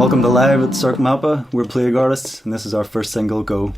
Welcome to Live at SERC Mappa. We're Plague Artists, and this is our first single, Go.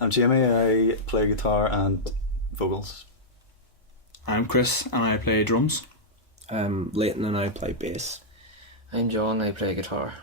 I'm Jamie, I play guitar and vocals. I'm Chris and I play drums. I'm Leighton and I play bass. I'm John, I play guitar.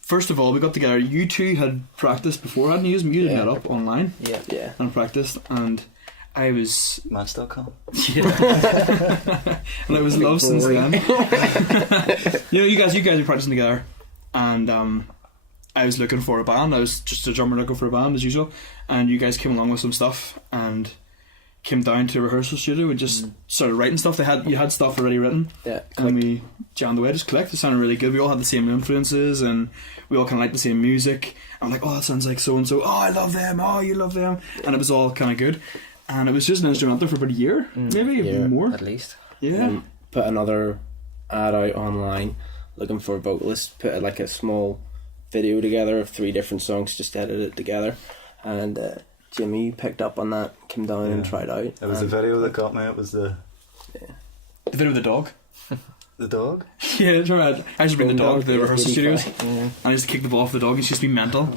First of all, we got together. You two had practiced before, hadn't you? You had met up online. Yeah. And practiced, and I was... Match.com. Yeah. And I was love since then. you guys are practicing together, and I was looking for a band. I was just a drummer looking for a band as usual, and you guys came along with some stuff and came down to a rehearsal studio and just started writing stuff. You had stuff already written, and we jammed away, just collected. It sounded really good. We all had the same influences, and we all kind of liked the same music. I'm like, oh, that sounds like so and so. Oh, I love them. Oh, you love them, and it was all kind of good. And it was just an instrumental for about a year, maybe more at least. Yeah. Put another ad out online looking for vocalists. Put like a small video together of 3 different songs, just edited it together, and Jimmy picked up on that, came down and tried out. It was the video that got me. It was the video of the dog. The dog? Yeah, that's right. I used to bring the dog to the rehearsal studios. Yeah. I used to kick the ball off the dog. It's just be mental.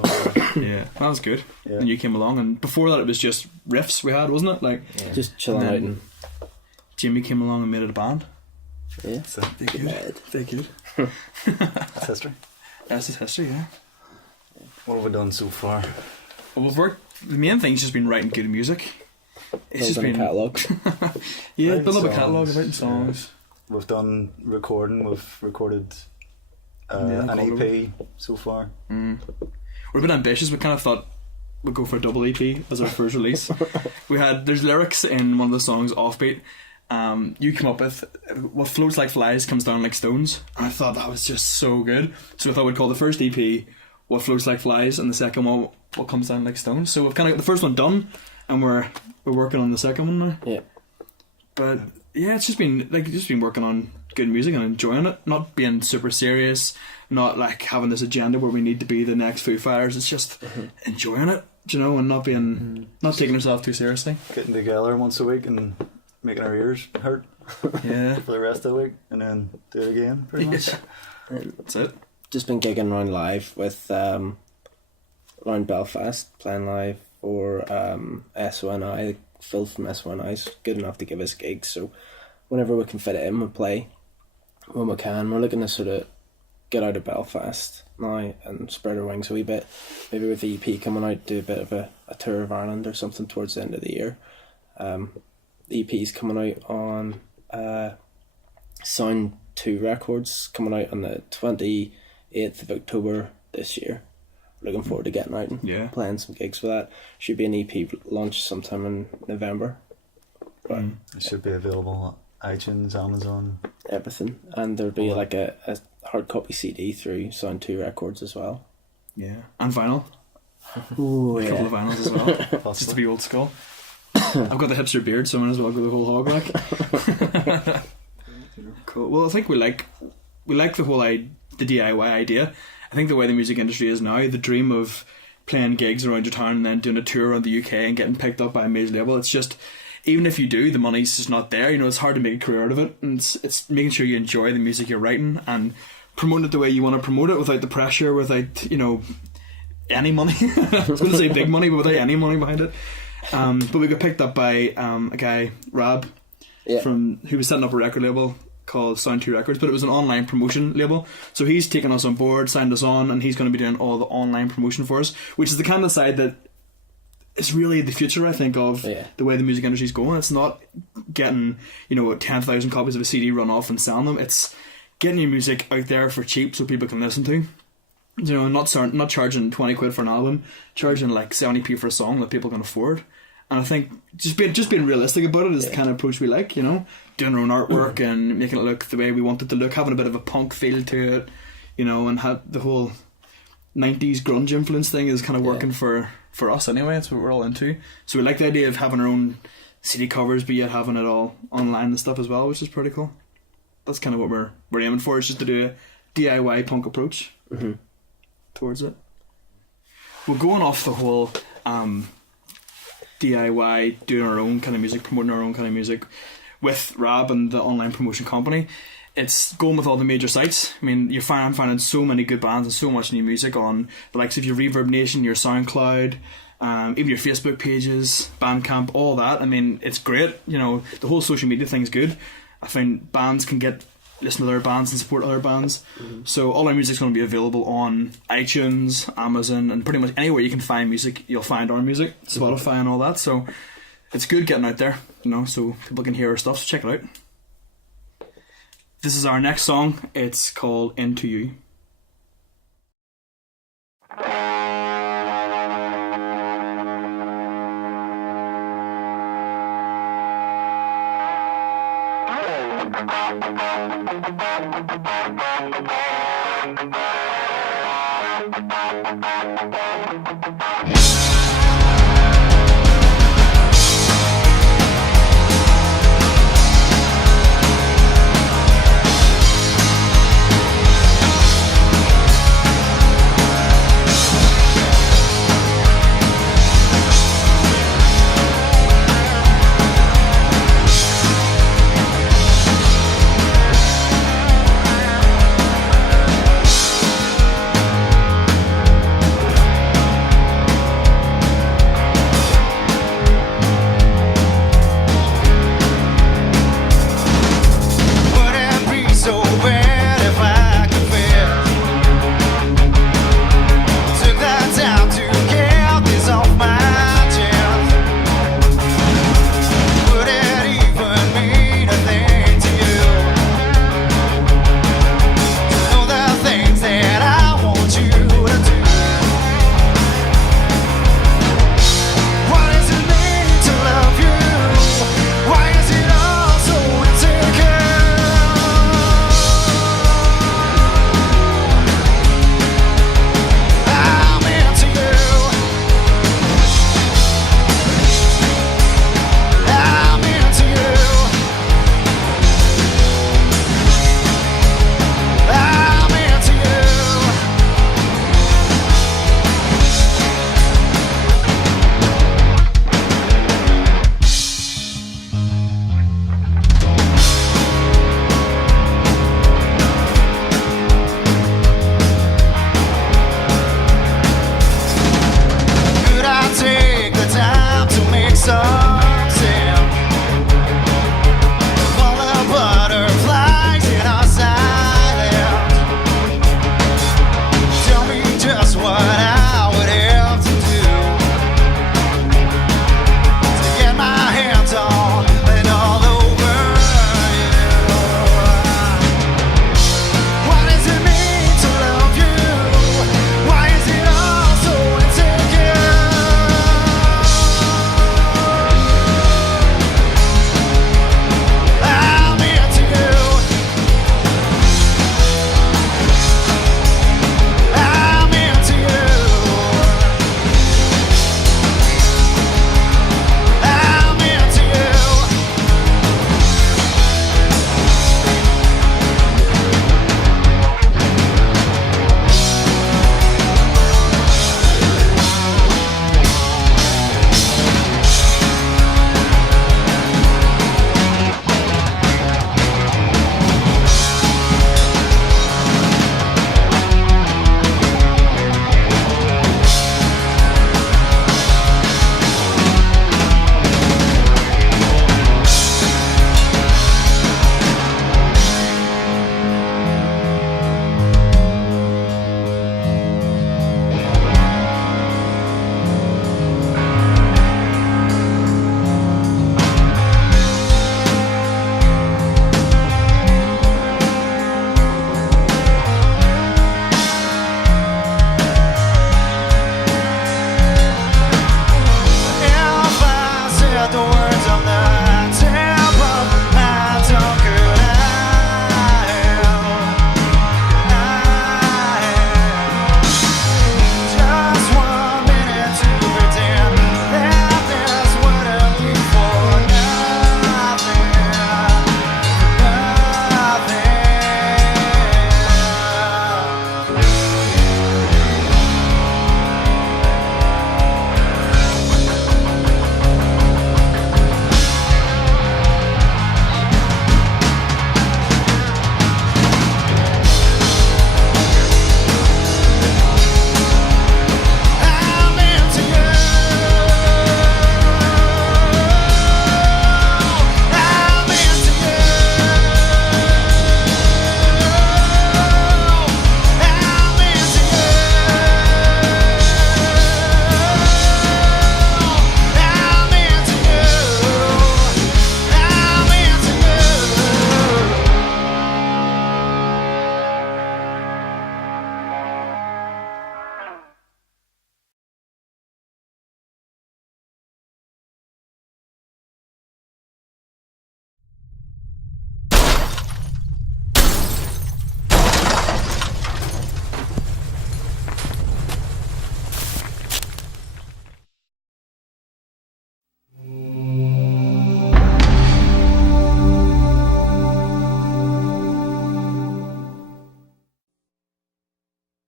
Yeah, that was good. Yeah. And you came along, and before that, it was just riffs we had, wasn't it? Like Just chilling And out then- and Jimmy came along and made it a band. yeah. So, Very good. Very good. that's history. That's his history. Yeah. What have we done so far? Well, we've worked. The main thing's just been writing good music. It's just Building been a catalogue. yeah, Writing build up a songs, catalogue, writing songs. We've done recording. We've recorded Yeah, an called EP so far. We're a bit ambitious. We kind of thought we'd go for a double EP as our first release. There's lyrics in one of the songs, Offbeat. You come up with what floats like flies comes down like stones, and I thought that was just so good. So we thought we'd call the first EP What Floats Like Flies, and the second one What Comes Down Like Stones. So we've kind of got the first one done, and we're working on the second one now. Yeah. But yeah, it's just been working on good music and enjoying it, not being super serious, not like having this agenda where we need to be the next Foo Fighters. It's just enjoying it, you know, and not taking ourselves too seriously. Getting together once a week and making our ears hurt Yeah, for the rest of the week, and then do it again. Pretty much. that's it. Just been gigging around live with around Belfast, playing live for SONI. Phil from SONI is good enough to give us gigs, so whenever we can fit it in, we play when we can. We're looking to sort of get out of Belfast now and spread our wings a wee bit. Maybe with the EP coming out, do a bit of a tour of Ireland or something towards the end of the year. The EP's coming out on Sound 2 Records, coming out on the 28th of October this year. Looking forward to getting out and Yeah. playing some gigs with that. Should be an EP launch sometime in November. But It should be available on iTunes, Amazon. everything. And there'll be like a hard copy CD through Sound 2 Records as well. Yeah, and vinyl. Ooh, A couple of vinyls as well. Just to Possibly. be old school. I've got the hipster beard, so I might as well go the whole hog like. Cool. Well, I think we like the whole the DIY idea. I think the way the music industry is now, the dream of playing gigs around your town and then doing a tour around the UK and getting picked up by a major label, it's just, even if you do, the money's just not there. You know, it's hard to make a career out of it, and it's making sure you enjoy the music you're writing and promote it the way you want to promote it without the pressure, without, you know, any money. I was going to say big money, but without any money behind it. But we got picked up by a guy, Rab, Yeah. who was setting up a record label called Sound 2 Records, but it was an online promotion label. So he's taken us on board, signed us on, and he's going to be doing all the online promotion for us, which is the kind of side that is really the future, I think, of the way the music industry is going. It's not getting, 10,000 copies of a CD run off and selling them. It's getting your music out there for cheap so people can listen to. You know, not charging 20 quid for an album, charging like 70p for a song that people can afford. And I think just being realistic about it is the kind of approach we like, you know, doing our own artwork and making it look the way we want it to look, having a bit of a punk feel to it, you know, and have the whole 90s grunge influence thing is kind of working for us anyway. It's what we're all into. So we like the idea of having our own CD covers, but yet having it all online and stuff as well, which is pretty cool. That's kind of what we're aiming for, is just to do a DIY punk approach towards it. We're going off the whole DIY, doing our own kind of music, promoting our own kind of music with Rab and the online promotion company. It's going with all the major sites. I mean, I'm finding so many good bands and so much new music on the likes of your Reverb Nation, your SoundCloud, even your Facebook pages, Bandcamp, all that. I mean, it's great. You know, the whole social media thing's good. I find bands can listen to other bands and support other bands. So all our music's going to be available on iTunes, Amazon, and pretty much anywhere you can find music, you'll find our music, Spotify and all that. So it's good getting out there, you know, so people can hear our stuff. So check it out. This is our next song. It's called Into You.